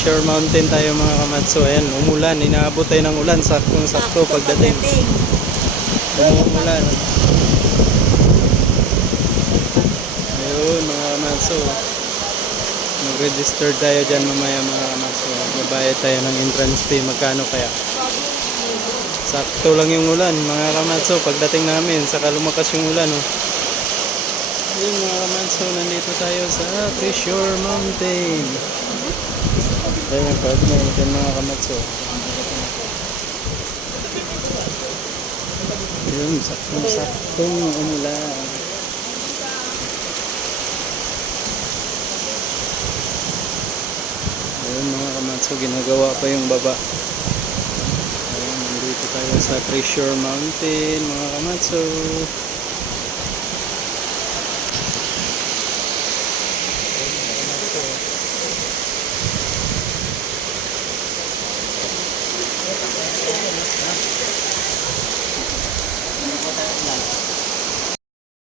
Pressure Mountain tayo mga kamatso. Ayan, umulan. Inaabot tayo ng ulan. Saktong sakto pagdating. Umuulan. Ayun mga kamatso. Mag-register tayo dyan mamaya mga kamatso. Magbabayad tayo ng entrance fee. Magkano kaya? Sakto lang yung ulan mga kamatso. Pagdating namin, saka lumakas yung ulan. Oh. Ayun mga kamatso, nandito tayo sa Pressure Mountain. Ayun ang pag mo dyan mga kamatso. Ayun, saktong saktong umulan. Ayun mga kamatso, ginagawa pa yung baba. Ayun, nandito tayo sa Pressure Mountain mga kamatso.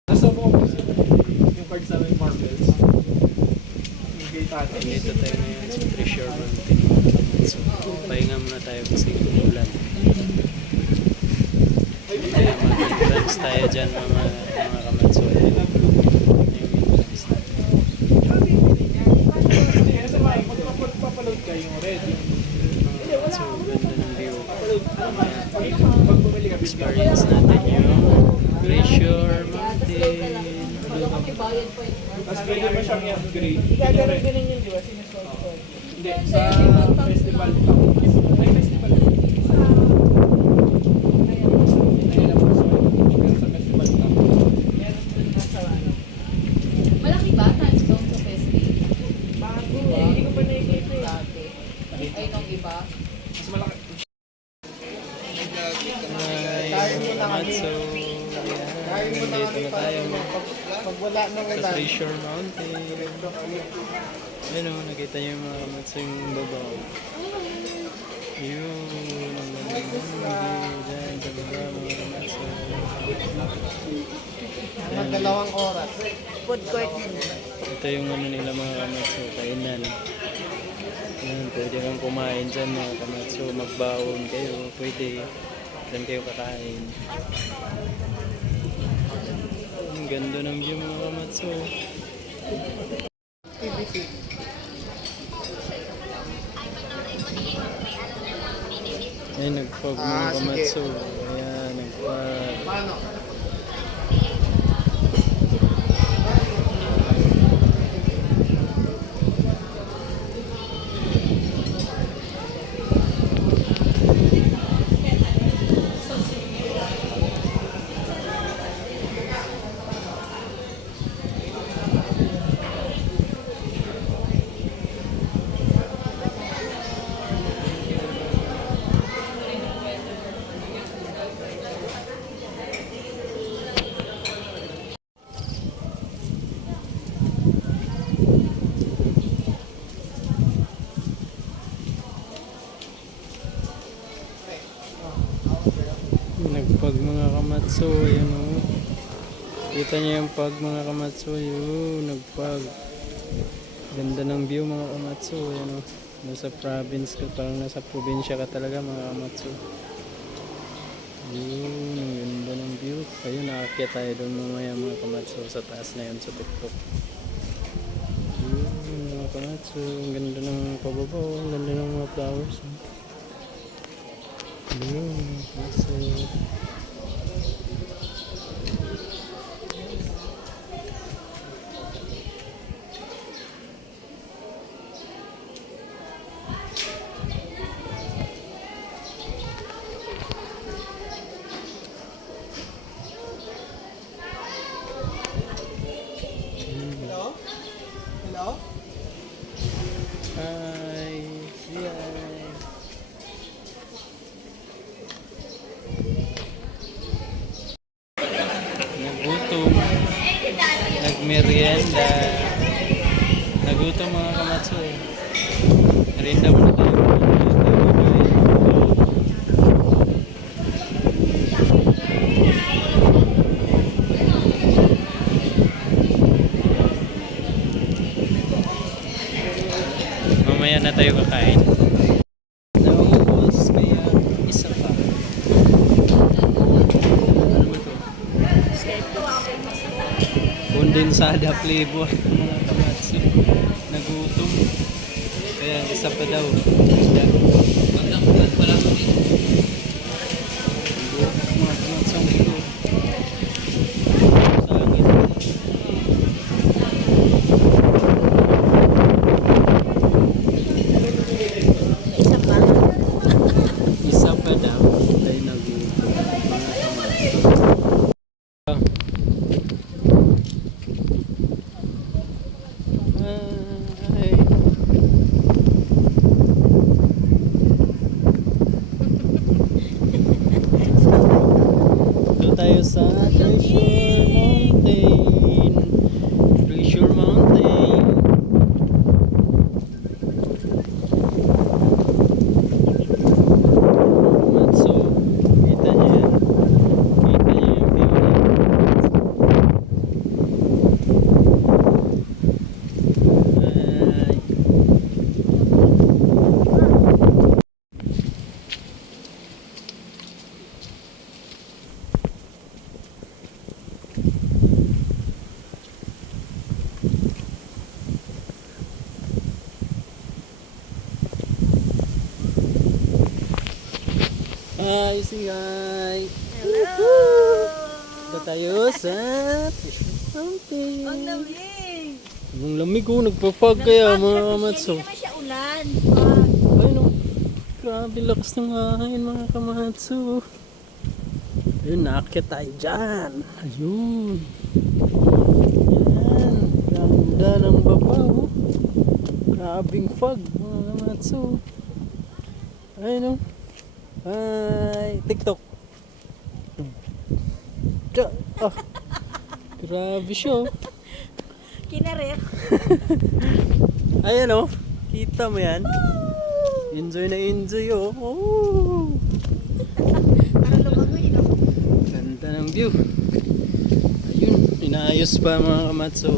Nasa mo yung card sa may marbles. Yung gate natin. Dito tayo ngayon sa Pressure Mountain. So, pahinga muna tayo kasi umulan. Kaya mag-entrance tayo dyan mga, mga kamatso. Ayun, yung entrance natin. Kasi may magpapaload ka yung red. Yung So, ganda ng view. Experience natin yung Pressure Mountain. Tapos pwede mo siyang i-upgrade. Gagawin ko rin yun, di ba? Ko. Hindi, sa festival. Ayun ang mas Pero sa festival pa. Malaki ba time zone sa Festi? Bago eh. Hindi ko pa nakikita eh. Dati. Ay, nung iba. Mas malaki. Hi, mga kamatso. Nandito na tayo Pag wala nang sa Pressure Mountain. Ayun o, nakita niyo yung mga kamatso yung babaw. Yun, ang ganda ng dyan, sa baba mga kamatso. Mga dalawang oras. Food court. Ito yung ano nila mga kamatso, kainan. Yan, pwede kang kumain dyan mga kamatso, magbawon kayo, pwede. Dyan kayo kakain. Ang ganda ng view mga kamatso. Ay, nag-fog mga Ah, kamatso. Ayan, nag-fog. Paano? Kamatso, yun o. Kita niyo yung pag mga kamatso, yun, nagpag. Ganda ng view mga kamatso, yun o. Nasa province ka, parang nasa probinsya ka talaga mga kamatso. Yun, ang ganda ng view. Ayun, naakyat tayo doon mamaya mga kamatso sa taas na yun sa tuktok. Yun, mga kamatso, ang ganda ng pababaw, ang ganda ng mga flowers. oh. Yun, kamatso. Flavor mga kamatsu. Nagutom. Kaya isa pa daw. Isda. Mga kamatsu ang ito. Sa hangin. Isa pa. Isa pa daw ay nagutom mga kamatsu. Ay. Dito tayo sa Treasure Mountain. Treasure Mountain. Matso, kita niyo yan. Kita niyo yung view niya. Ay. Hi. Hello! Dito tayo sa Mountain. Ang lamig! Ang lamig ko, nagpa-fog kaya mga kamatso. Hindi naman siya ulan. Wag. Ay no, grabe lakas ng hangin mga kamatso. Ayun, naakyat tayo dyan. Ayun. Yan, ganda ng baba oh. Grabing fog mga kamatso. Ayun no. Ay, TikTok. Diyan, ah. Grabe siya oh. Kinaret. Ayan oh. Kita mo yan? Enjoy na enjoy oh. oh. Parang lumagoy, no? Ganda ng view. Ayun, inaayos pa mga kamatso.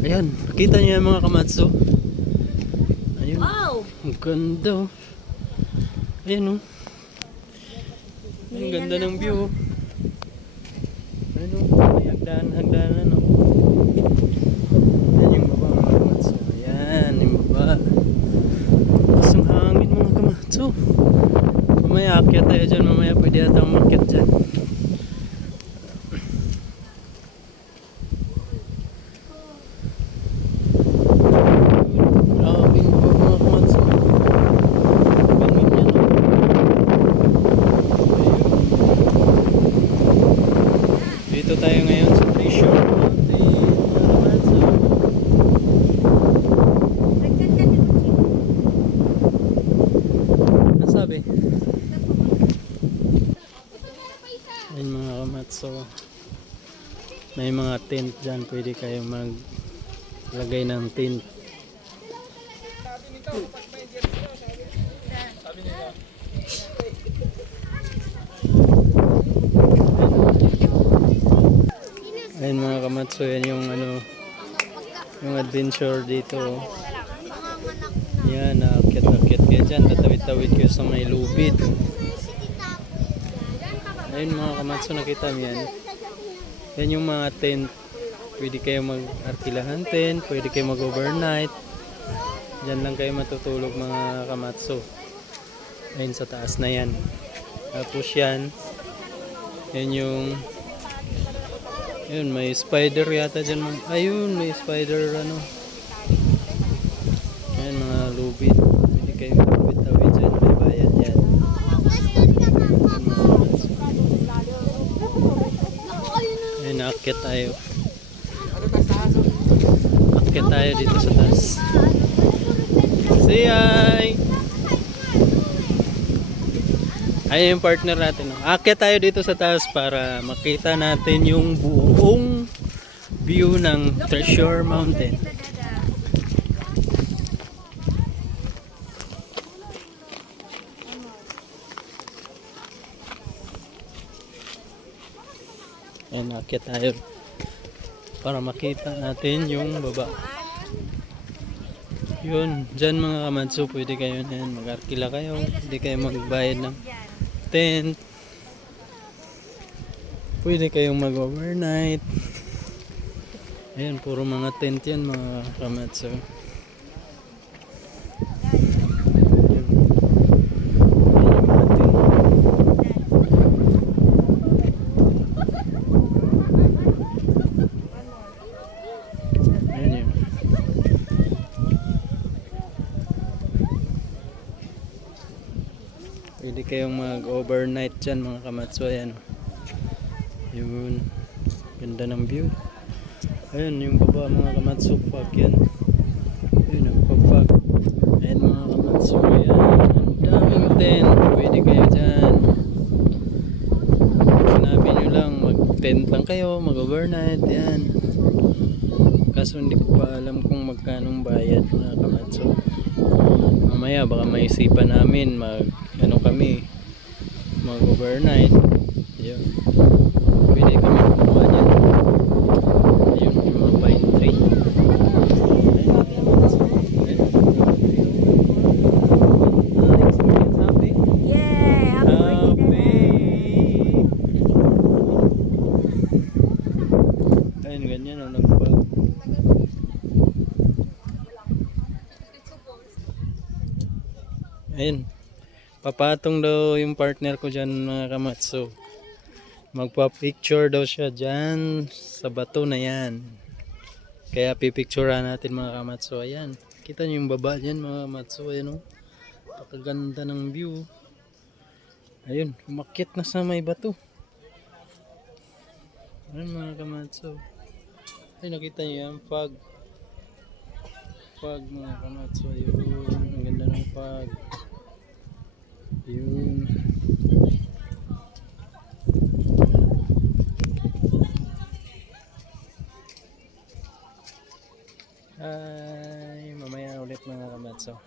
Ayan, kita niyo yan mga kamatso. Ganda. Ayan oh. Ang ganda ng view. oh. Ayun oh, may hagdan, hagdanan oh. Ayan yung baba mga kamatso. Ayan, yung baba. Tapos ang hangin mga kamatso. Mamaya akyat tayo dyan, mamaya pwede ata umakyat dyan. Grabing baba mga kamatso. Bangin yan oh. Ayun. Dito tayo ngayon sa Treasure Mountain. mga kamatso. Nagkanta din mo siya. Ano sabi? Ayun mga kamatso. May mga tent dyan. Pwede kayo maglagay ng tent. Ayun mga kamatso. Yan yung ano yung adventure dito. Yan, naakyat-akyat kayo dyan. Tatawid-tawid kayo sa may lubid. Ayun mga kamatso, nakita mo yan. Yan yung mga tent. Pwede kayo mag-arkilahan tent, pwede kayo mag-overnight. Diyan lang kayo matutulog mga kamatso. Ayun sa taas na yan. Tapos yan, yan yung Ayun, may spider yata dyan. Ayun, may spider ano. Ayan, mga lubid. Pwede kayo tawid-tawid dyan. May bayad yan. Ayan, mga kamatso. Naakyat tayo. Akyat tayo dito sa taas. Say hi! Ayun yung partner natin. no? Akyat tayo dito sa taas para makita natin yung buong view ng Treasure Mountain. Ayun, akyat tayo para makita natin yung baba. Yun, dyan mga kamatso, pwede kayo na yan. Mag-arkila kayo. Pwede kayo magbayad ng tent. Pwede kayong mag-overnight. Ayan, puro mga tent yan mga kamatso. Ayan. Ayan yung mga tent. Ayan yun. Pwede kayong mag-overnight dyan mga kamatso. Ayan. Yun. Ganda ng view. Ayun, yung baba mga kamatso. Fog yan. Ayun, ang pag-fog. Ayan mga kamatso. Ayan. Ang daming tent. Pwede kayo dyan. Sinabi nyo lang, mag-tent lang kayo, mag-overnight. Ayan. Kaso hindi ko pa alam kung magkanong bayad mga kamatso. Mamaya baka maisipan namin mag ano kami mag overnight. Yun. Pwede kami kumuha niyan. Ayun yung mga pine tree. Ayun. Ayun. Ayun, ganyan ang nagpag. Ayun. Papatong daw yung partner ko dyan mga kamatso. Magpa-picture daw siya dyan sa bato na yan. Kaya pipicturean natin mga kamatso. Ayan. Kita niyo yung baba dyan mga kamatso. Ayan o. Pakaganda ng view. Ayun. Umakyat na sa may bato. Ayun mga kamatso. Ay, nakita niyo yan, fog. Fog mga kamatso. Yun, ang ganda ng fog. Yun. Ay, mamaya ulit mga kamatso.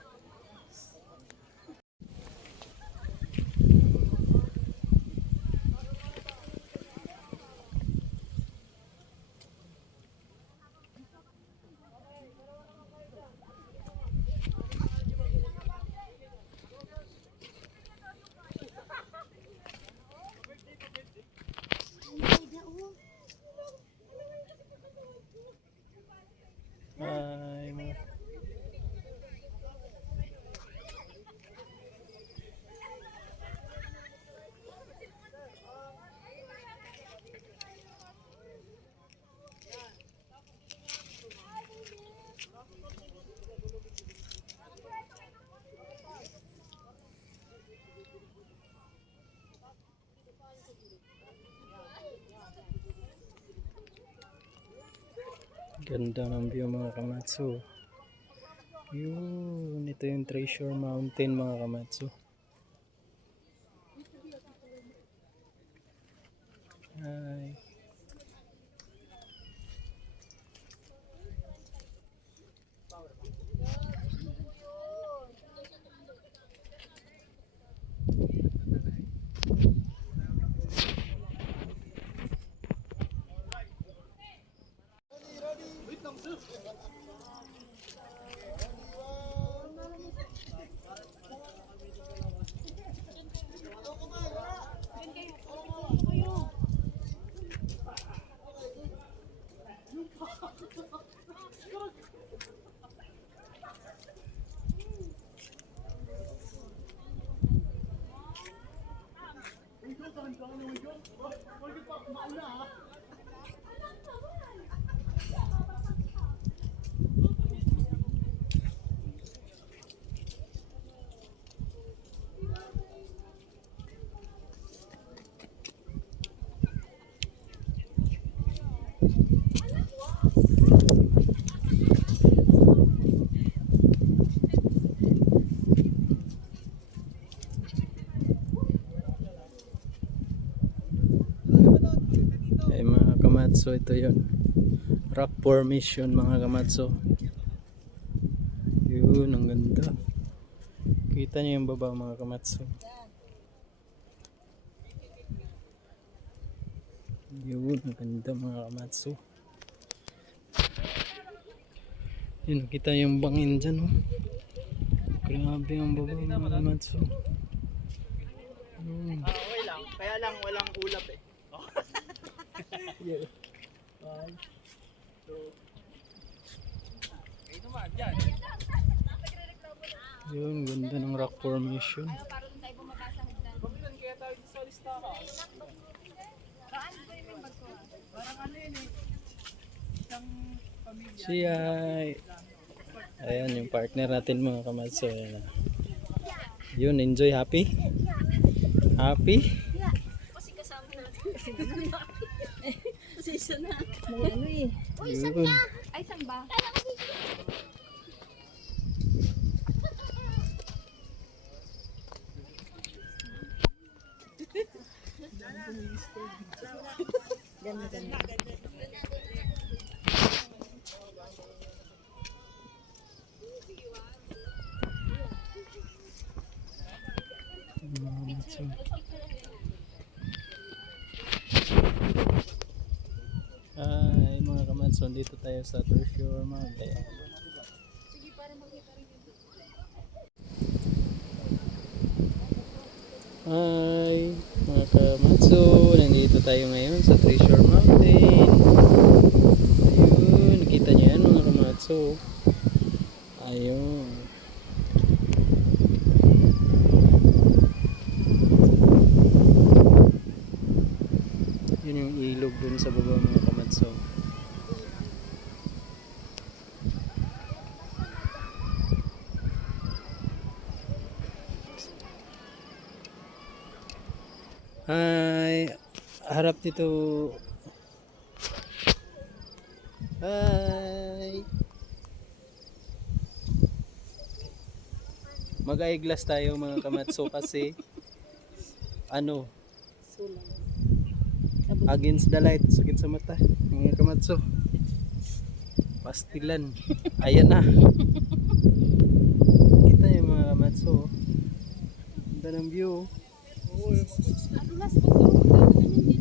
Ay, Ganda ng view mga kamatsu. Yun, ito yung Treasure Mountain mga kamatsu. Ay. Ay mga kamatso, ito yun. Rock formation mga kamatso. Yun, ang ganda. Kita niyo yung baba mga kamatso. Yun, ang ganda mga kamatso. Yun, kita yung bangin dyan, oh. Grabe ang baba mga kamatso. Yun. Okay lang. Kaya lang walang ulap eh. yeah. Yun, ganda ng rock formation. Si Ay. Ayan yung partner natin mga kamatso. Yun, enjoy, happy? Happy? Kasi kasama natin. Kasi na. May ano eh. Yun. Ay, saan ba? Mga kamatso. Ay, kamatso, dito tayo sa Treasure Mountain. Hi, mga kamatso, nandito tayo ngayon sa Treasure Mountain. Ayun, nakita niyo yan mga kamatso. Ayun. Yun yung ilog dun sa baba mga kamatso. Hi! Harap dito. Hi! Mag-eyeglass tayo mga kamatso kasi ano? Against the light sakit sa mata mga kamatso pastilan. Ayan na. Kita yung mga kamatso ganda view А до нас по кругу не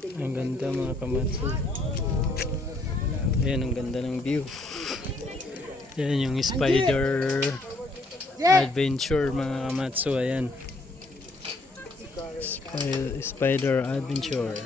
ang ganda mga kamatso ayan ang ganda ng view. Ayan yung spider adventure mga kamatso ayan. Spi- spider adventure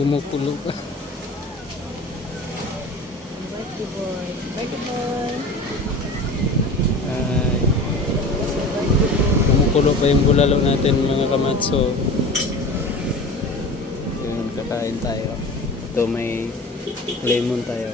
Kumukulo pa. Birthday boy. Birthday boy. Ay. Kumukulo pa yung bulalo natin mga kamatso. Yun, kakain tayo. Ito may lemon tayo.